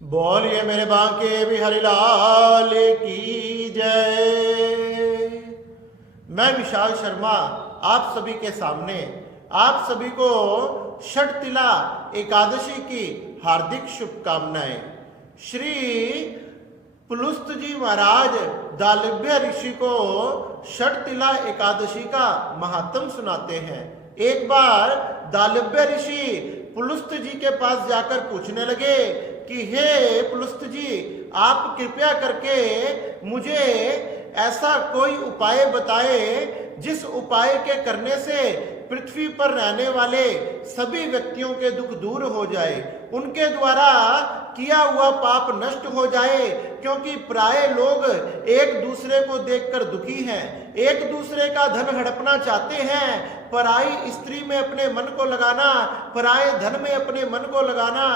बोलिए मेरे बांके बिहारी लाल की जय। मैं विशाल शर्मा आप सभी के सामने आप सभी को षटतिला एकादशी की हार्दिक शुभकामनाएं। श्री पुलुस्त जी महाराज दालिभ्य ऋषि को षटतिला एकादशी का महात्म सुनाते हैं। एक बार दालिभ्य ऋषि पुलुस्त जी के पास जाकर पूछने लगे कि हे पुलुस्त जी, आप कृपया करके मुझे ऐसा कोई उपाय बताए जिस उपाय के करने से पृथ्वी पर रहने वाले सभी व्यक्तियों के दुख दूर हो जाए, उनके द्वारा किया हुआ पाप नष्ट हो जाए। क्योंकि प्राय लोग एक दूसरे को देखकर दुखी हैं, एक दूसरे का धन हड़पना चाहते हैं, पराई स्त्री में अपने मन को लगाना, पराए धन में अपने मन को लगाना,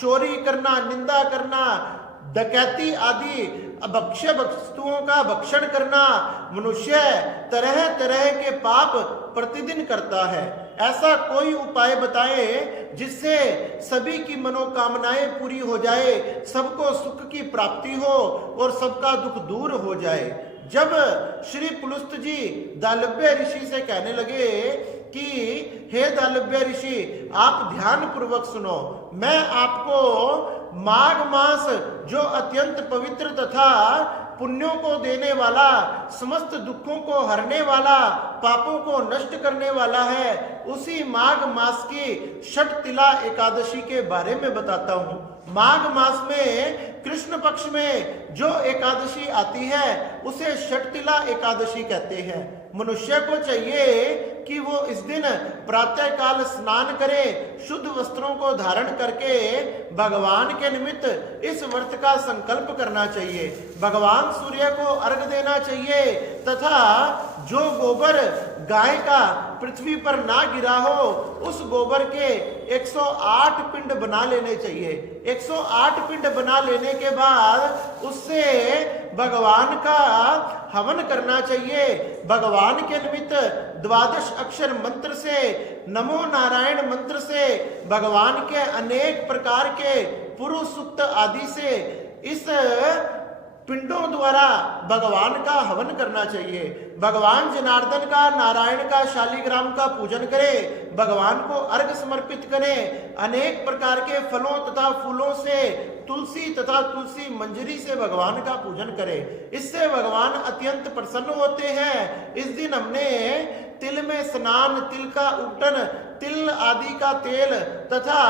चोरी करना, निंदा करना, डकैती आदि अभक्ष्य वस्तुओं का भक्षण करना, मनुष्य तरह तरह के पाप प्रतिदिन करता है। ऐसा कोई उपाय बताए जिससे सभी की मनोकामनाएं पूरी हो जाए, सबको सुख की प्राप्ति हो और सबका दुख दूर हो जाए। जब श्री पुलुस्त जी दालिभ्य ऋषि से कहने लगे कि हे दालिभ्य ऋषि, आप ध्यान पूर्वक सुनो, मैं आपको माघ मास जो अत्यंत पवित्र तथा पुण्यों को देने वाला, समस्त दुखों को हरने वाला, पापों को नष्ट करने वाला है, उसी माघ मास की षटतिला एकादशी के बारे में बताता हूँ। माघ मास में कृष्ण पक्ष में जो एकादशी आती है उसे षटतिला एकादशी कहते हैं। मनुष्य को चाहिए कि वो इस दिन प्रातः काल स्नान करे, शुद्ध वस्त्रों को धारण करके भगवान के निमित्त इस व्रत का संकल्प करना चाहिए, भगवान सूर्य को अर्घ देना चाहिए तथा जो गोबर गाय का पृथ्वी पर ना गिरा हो उस गोबर के 108 पिंड बना लेने चाहिए। 108 पिंड बना लेने के बाद उससे भगवान का हवन करना चाहिए। भगवान के निमित्त 12 अक्षर मंत्र से, नमो नारायण मंत्र से, भगवान के अनेक प्रकार के पुरुष सूक्त आदि से इस पिंडों द्वारा भगवान का हवन करना चाहिए। भगवान जनार्दन का, नारायण का, शालिग्राम का पूजन करें, भगवान को अर्घ समर्पित करें, अनेक प्रकार के फलों तथा फूलों से, तुलसी तथा तुलसी मंजरी से भगवान का पूजन करें। इससे भगवान अत्यंत प्रसन्न होते हैं। इस दिन हमने तिल में स्नान, तिल का उपटन, तिल आदि का तेल तथा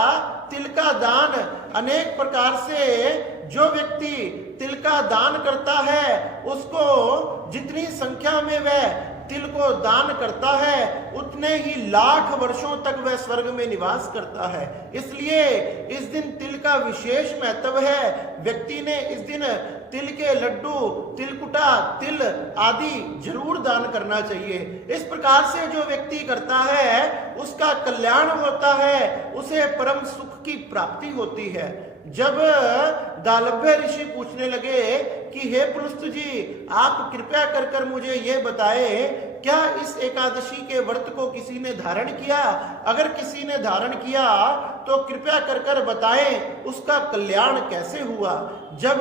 तिल का दान, अनेक प्रकार से जो व्यक्ति तिल का दान करता है उसको जितनी संख्या में वह तिल को दान करता है उतने ही लाख वर्षों तक वह स्वर्ग में निवास करता है। इसलिए इस दिन तिल का विशेष महत्व है। व्यक्ति ने इस दिन तिल के लड्डू, तिलकुटा, तिल आदि जरूर दान करना चाहिए। इस प्रकार से जो व्यक्ति करता है उसका कल्याण होता है, उसे परम सुख की प्राप्ति होती है। जब दालिभ्य ऋषि पूछने लगे कि हे पुलुस्त जी, आप कृपया कर मुझे ये बताए, क्या इस एकादशी के व्रत को किसी ने धारण किया? अगर किसी ने धारण किया तो कृपया कर बताएं उसका कल्याण कैसे हुआ। जब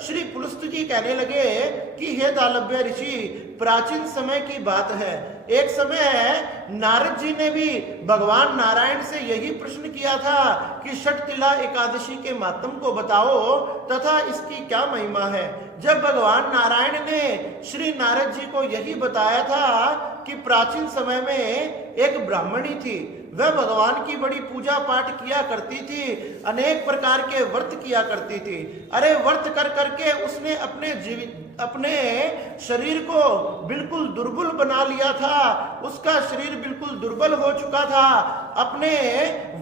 श्री पुलुस्त जी कहने लगे कि हे दालिभ्य ऋषि, प्राचीन समय की बात है, एक समय नारद जी ने भी भगवान नारायण से यही प्रश्न किया था कि षटतिला एकादशी के मातम को बताओ तथा इसकी क्या महिमा है। जब भगवान नारायण ने श्री नारद जी को यही बताया था कि प्राचीन समय में एक ब्राह्मणी थी, वह भगवान की बड़ी पूजा पाठ किया करती थी, अनेक प्रकार के व्रत किया करती थी। अरे व्रत कर करके उसने अपने शरीर को बिल्कुल दुर्बल बना लिया था, उसका शरीर बिल्कुल दुर्बल हो चुका था। अपने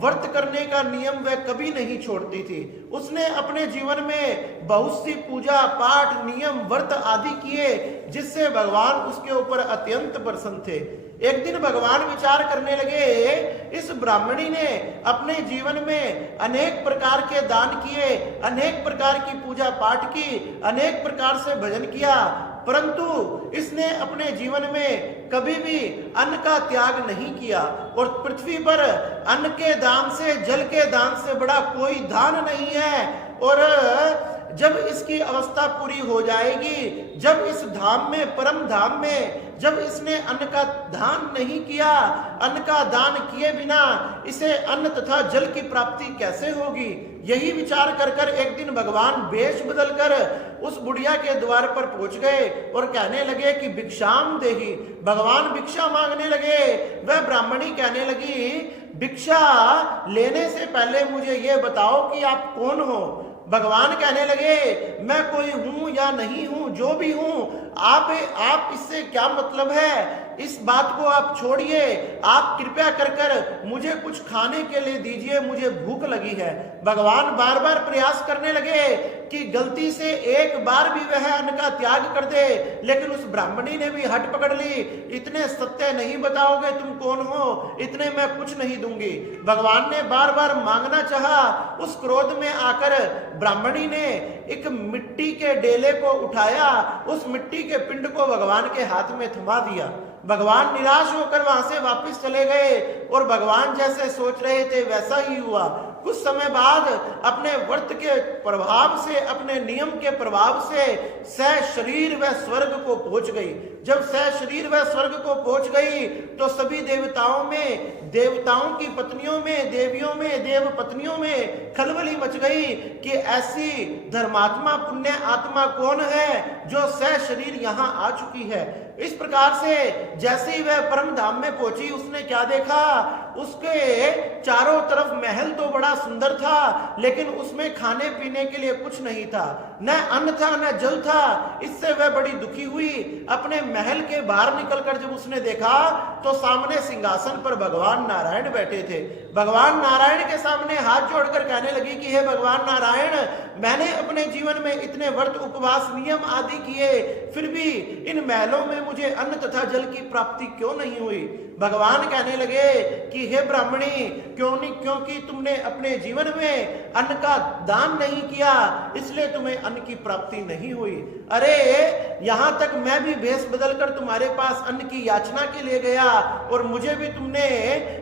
व्रत करने का नियम वह कभी नहीं छोड़ती थी। उसने अपने जीवन में बहुत सी पूजा पाठ, नियम, व्रत आदि किए जिससे भगवान उसके ऊपर अत्यंत प्रसन्न थे। एक दिन भगवान विचार करने लगे, इस ब्राह्मणी ने अपने जीवन में अनेक प्रकार के दान किए, अनेक प्रकार की पूजा पाठ की, अनेक प्रकार से भजन किया, परंतु इसने अपने जीवन में कभी भी अन्न का त्याग नहीं किया। और पृथ्वी पर अन्न के दान से, जल के दान से बड़ा कोई दान नहीं है। और जब इसकी अवस्था पूरी हो जाएगी, जब इस धाम में, परम धाम में, जब इसने अन्न का दान नहीं किया, अन्न का दान किए बिना इसे अन्न तथा जल की प्राप्ति कैसे होगी? यही विचार कर कर एक दिन भगवान वेश बदलकर उस बुढ़िया के द्वार पर पहुंच गए और कहने लगे कि भिक्षाम देहि। भगवान भिक्षा मांगने लगे। वह ब्राह्मणी कहने लगी, भिक्षा लेने से पहले मुझे ये बताओ कि आप कौन हो? भगवान कहने लगे, मैं कोई हूं या नहीं हूं, जो भी हूं, आप इससे क्या मतलब है? इस बात को आप छोड़िए, आप कृपया कर कर मुझे कुछ खाने के लिए दीजिए, मुझे भूख लगी है। भगवान बार बार प्रयास करने लगे कि गलती से एक बार भी वह अन्न का त्याग कर दे, लेकिन उस ब्राह्मणी ने भी हट पकड़ ली। इतने सत्य नहीं बताओगे तुम कौन हो, इतने मैं कुछ नहीं दूंगी। भगवान ने बार बार मांगना चाहा। उस क्रोध में आकर ब्राह्मणी ने एक मिट्टी के डेले को उठाया, उस मिट्टी के पिंड को भगवान के हाथ में थमा दिया। भगवान निराश होकर वहां से वापस चले गए और भगवान जैसे सोच रहे थे वैसा ही हुआ। कुछ समय बाद अपने व्रत के प्रभाव से, अपने नियम के प्रभाव से सह शरीर व स्वर्ग को पहुंच गई। जब सह शरीर व स्वर्ग को पहुंच गई तो सभी देवताओं में, देवताओं की पत्नियों में, देवियों में, देव पत्नियों में खलबली मच गई कि ऐसी धर्मात्मा, पुण्य आत्मा कौन है जो सह शरीर यहाँ आ चुकी है। इस प्रकार से जैसे ही वह परम धाम में पहुंची, उसने क्या देखा? उसके चारों तरफ महल तो बड़ा सुंदर था, लेकिन उसमें खाने पीने के लिए कुछ नहीं था, न अन्न था न जल था। इससे वह बड़ी दुखी हुई। अपने महल के बाहर निकलकर जब उसने देखा तो सामने सिंहासन पर भगवान नारायण बैठे थे। भगवान नारायण के सामने हाथ जोड़कर कहने लगी कि हे भगवान नारायण, मैंने अपने जीवन में इतने व्रत, उपवास, नियम आदि किए, फिर भी इन महलों में मुझे अन्न तथा जल की प्राप्ति क्यों नहीं हुई? भगवान कहने लगे कि हे ब्राह्मणी, क्यों नहीं? क्योंकि तुमने अपने जीवन में अन्न का दान नहीं किया, इसलिए तुम्हें अन्न की प्राप्ति नहीं हुई। अरे यहां तक मैं भी भेष बदलकर तुम्हारे पास अन्न की याचना के लिए गया और मुझे भी तुमने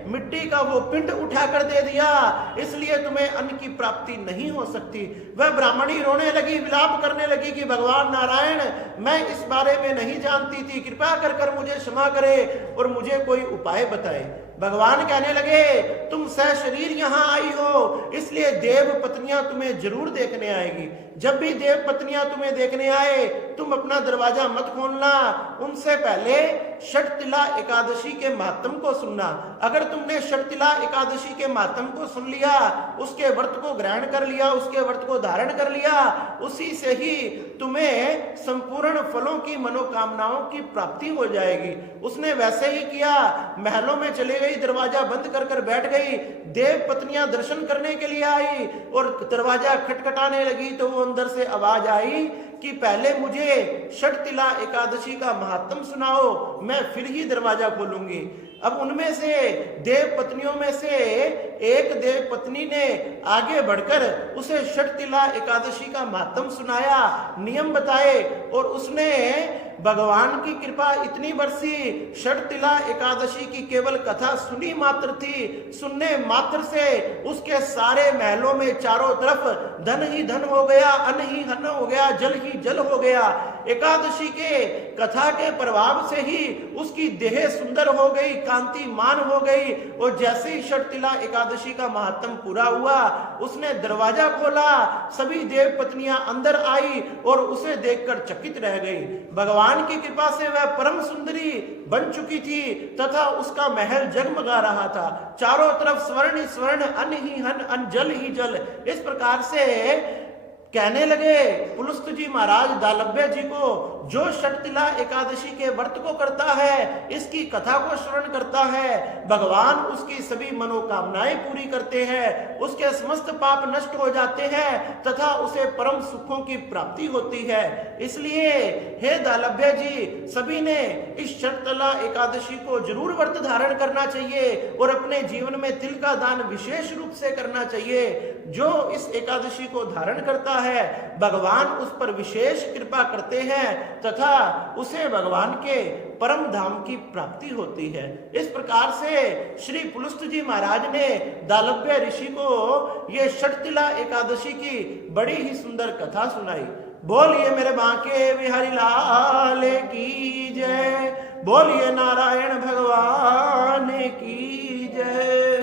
मिट्टी का वो पिंड उठाकर दे दिया, इसलिए तुम्हें अन्न की प्राप्ति नहीं हो सकती। वह ब्राह्मणी रोने लगी, विलाप करने लगी कि भगवान नारायण, मैं इस बारे में नहीं जानती थी, कृपया कर कर मुझे क्षमा करे और मुझे कोई उपाय बताए। भगवान कहने लगे, तुम सह शरीर यहाँ आई हो, इसलिए देव पत्नियां तुम्हें जरूर देखने आएगी। जब भी देव पत्नियां तुम्हें देखने आए, तुम अपना दरवाजा मत खोलना, उनसे पहले षटतिला एकादशी के महात्म को सुनना। अगर तुमने षटतिला एकादशी के महात्म को सुन लिया, उसके व्रत को ग्रहण कर लिया, उसके व्रत को धारण कर लिया, उसी से ही तुम्हें संपूर्ण फलों की, मनोकामनाओं की प्राप्ति हो जाएगी। उसने वैसे ही किया, महलों में चले गई, दरवाजा बंद कर कर बैठ गई। देव पत्नियां दर्शन करने के लिए आई और दरवाजा खटखटाने लगी तो वो अंदर से आवाज आई कि पहले मुझे षटतिला एकादशी का महात्म सुनाओ, मैं फिर ही दरवाजा खोलूंगी। अब उनमें से देव पत्नियों में से एक देव पत्नी ने आगे बढ़कर उसे षटतिला एकादशी का महात्म सुनाया, नियम बताए और उसने भगवान की कृपा इतनी बरसी, षटतिला एकादशी की केवल कथा सुनी मात्र थी, सुनने मात्र से उसके सारे महलों में चारों तरफ धन ही धन हो गया, अन्न ही अन्न हो गया, जल ही जल हो गया। एकादशी के कथा के प्रभाव से ही उसकी देह सुंदर हो गई, कांतिमान हो गई और जैसे ही षटतिला एकादशी का महात्म पूरा हुआ, उसने दरवाजा खोला, सभी देव पत्नियां अंदर आई और उसे देखकर चकित रह गई। भगवान की कृपा से वह परम सुंदरी बन चुकी थी तथा उसका महल जगमगा रहा था, चारों तरफ स्वर्ण ही स्वर्ण, अन्न ही अन्न, जल ही जल। इस प्रकार से कहने लगे पुलस्त जी महाराज दालभ्य जी को, जो षटतिला एकादशी के व्रत को करता है, इसकी कथा को श्रवण करता है, भगवान उसकी सभी मनोकामनाएं पूरी करते हैं, उसके समस्त पाप नष्ट हो जाते हैं तथा उसे परम सुखों की प्राप्ति होती है। इसलिए हे दालभ्य जी, सभी ने इस षटतिला एकादशी को जरूर व्रत धारण करना चाहिए और अपने जीवन में तिल का दान विशेष रूप से करना चाहिए। जो इस एकादशी को धारण करता है भगवान उस पर विशेष कृपा करते हैं तथा उसे भगवान के परम धाम की प्राप्ति होती है। इस प्रकार से श्री पुलुस्त जी महाराज ने दालभ्य ऋषि को ये षटतिला एकादशी की बड़ी ही सुंदर कथा सुनाई। बोलिए मेरे बांके बिहारी लाल की जय, बोलिए नारायण भगवान